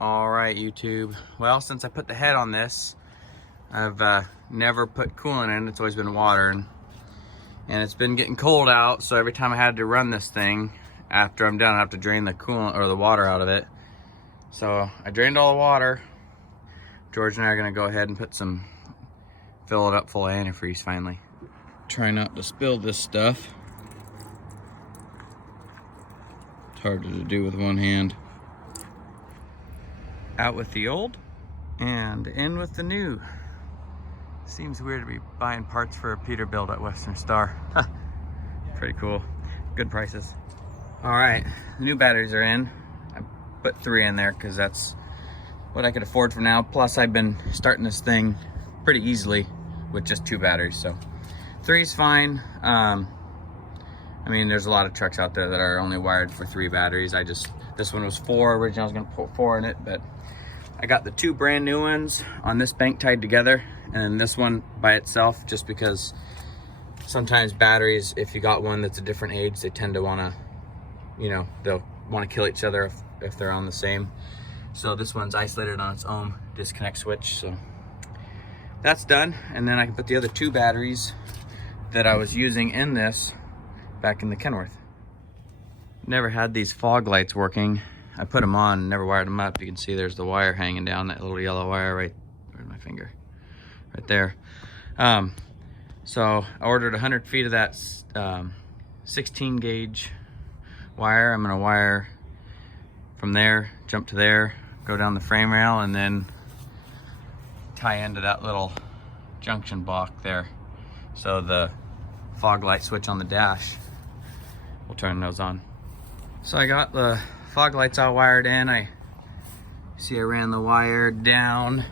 All right, YouTube. Well, since I put the head on this, I've never put coolant in. It's always been water, and it's been getting cold out. So every time I had to run this thing, after I'm done, I have to drain the coolant or the water out of it. So I drained all the water. George and I are gonna go ahead and fill it up full of antifreeze finally. Try not to spill this stuff. It's harder to do with one hand. Out with the old and in with the new. Seems weird to be buying parts for a Peterbilt at Western Star. Pretty cool. Good prices. All right, the new batteries are in. I put 3 in there because that's what I could afford for now. Plus I've been starting this thing pretty easily with just 2 batteries, so 3 is fine. I mean, there's a lot of trucks out there that are only wired for 3 batteries. This one was 4. Originally I was gonna put 4 in it, but I got the 2 brand new ones on this bank tied together, and this one by itself, just because sometimes batteries, if you got one that's a different age, they tend to wanna, they'll wanna kill each other if they're on the same. So this one's isolated on its own disconnect switch, so that's done. And then I can put the other 2 batteries that I was using in this back in the Kenworth. Never had these fog lights working. I put them on, never wired them up. You can see there's the wire hanging down, that little yellow wire right, where's my finger? Right there. So I ordered 100 feet of that 16 gauge wire. I'm gonna wire from there, jump to there, go down the frame rail, and then tie into that little junction block there. So the fog light switch on the dash, we'll turn those on. So I got the fog lights all wired in. I ran the wire down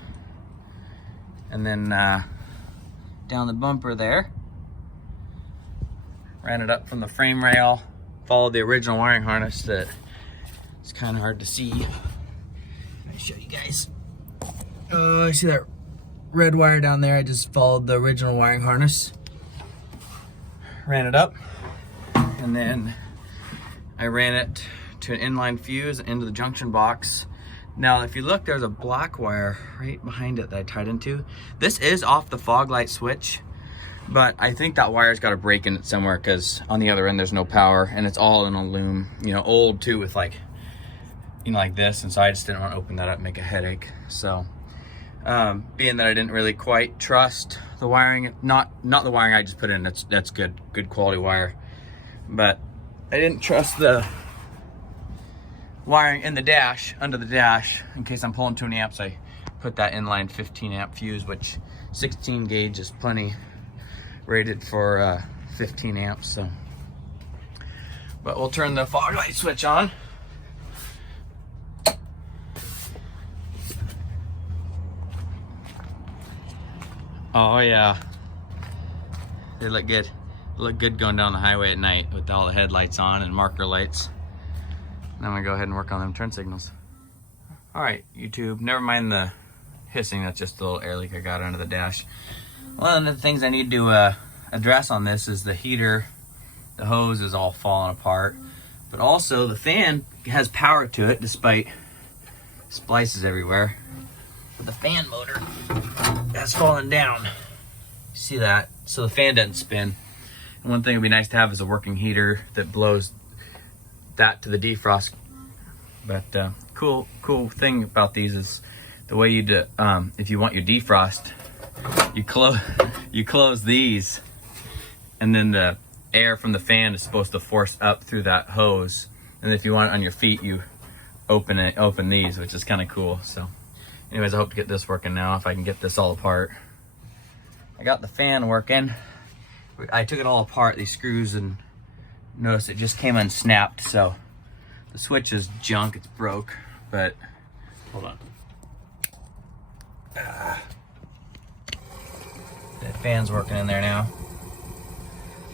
and then down the bumper there. Ran it up from the frame rail, followed the original wiring harness that it's kind of hard to see. Let me show you guys. Oh, you see that red wire down there? I just followed the original wiring harness. Ran it up, and then I ran it to an inline fuse into the junction box. Now, if you look, there's a black wire right behind it that I tied into. This is off the fog light switch, but I think that wire's got a break in it somewhere, because on the other end there's no power, and it's all in a loom, old too, with like this, and so I just didn't want to open that up and make a headache. So being that I didn't really quite trust the wiring, not the wiring I just put in, that's good quality wire, but I didn't trust the wiring in the dash, under the dash, in case I'm pulling too many amps. I put that inline 15 amp fuse, which 16 gauge is plenty, rated for 15 amps. So, but we'll turn the fog light switch on. Oh yeah, they look good. They look good going down the highway at night with all the headlights on and marker lights. Now I'm gonna go ahead and work on them turn signals. All right, YouTube, never mind the hissing, that's just a little air leak I got under the dash. One of the things I need to address on this is the heater. The hose is all falling apart, but also the fan has power to it despite splices everywhere. But the fan motor has fallen down. You see that? So the fan doesn't spin. And one thing would be nice to have is a working heater that blows that to the defrost. But cool thing about these is the way you do, if you want your defrost, you close these, and then the air from the fan is supposed to force up through that hose. And if you want it on your feet, you open these, which is kind of cool. So anyways, I hope to get this working now, if I can get this all apart. I got the fan working. I took it all apart, these screws, and notice it just came unsnapped. So the switch is junk, it's broke, but hold on. That fan's working in there now.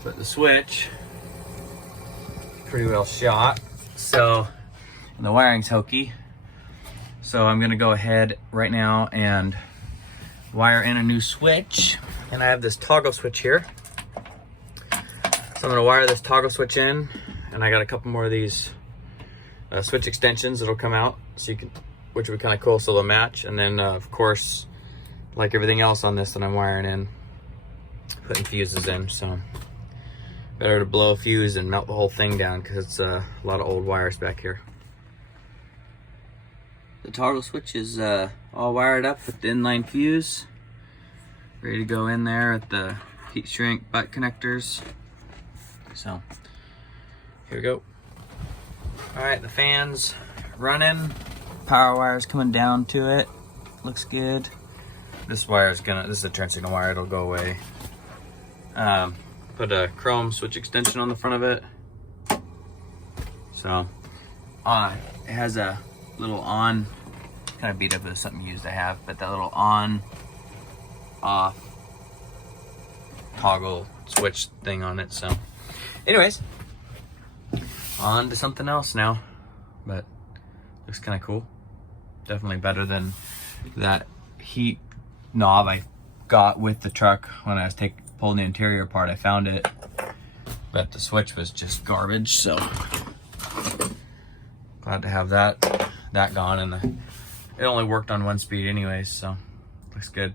But the switch, pretty well shot. So, and the wiring's hokey. So I'm gonna go ahead right now and wire in a new switch. And I have this toggle switch here. So I'm gonna wire this toggle switch in, and I got a couple more of these switch extensions that'll come out, so you can which would be kind of cool, so they'll match. And then of course, like everything else on this that I'm wiring in, putting fuses in. So better to blow a fuse and melt the whole thing down, because it's a lot of old wires back here. The toggle switch is all wired up with the inline fuse, ready to go in there at the heat shrink butt connectors. So here we go. All right, the fan's running, power wire's coming down to it, looks good. This is a turn signal wire, it'll go away. Put a chrome switch extension on the front of it. So it has a little on, kind of beat up with something used I have, but that little on off toggle switch thing on it. So anyways, on to something else now, but looks kind of cool. Definitely better than that heat knob I got with the truck when I was pulling the interior apart. I found it, but the switch was just garbage, so glad to have that gone. And it only worked on 1 speed anyways, so looks good.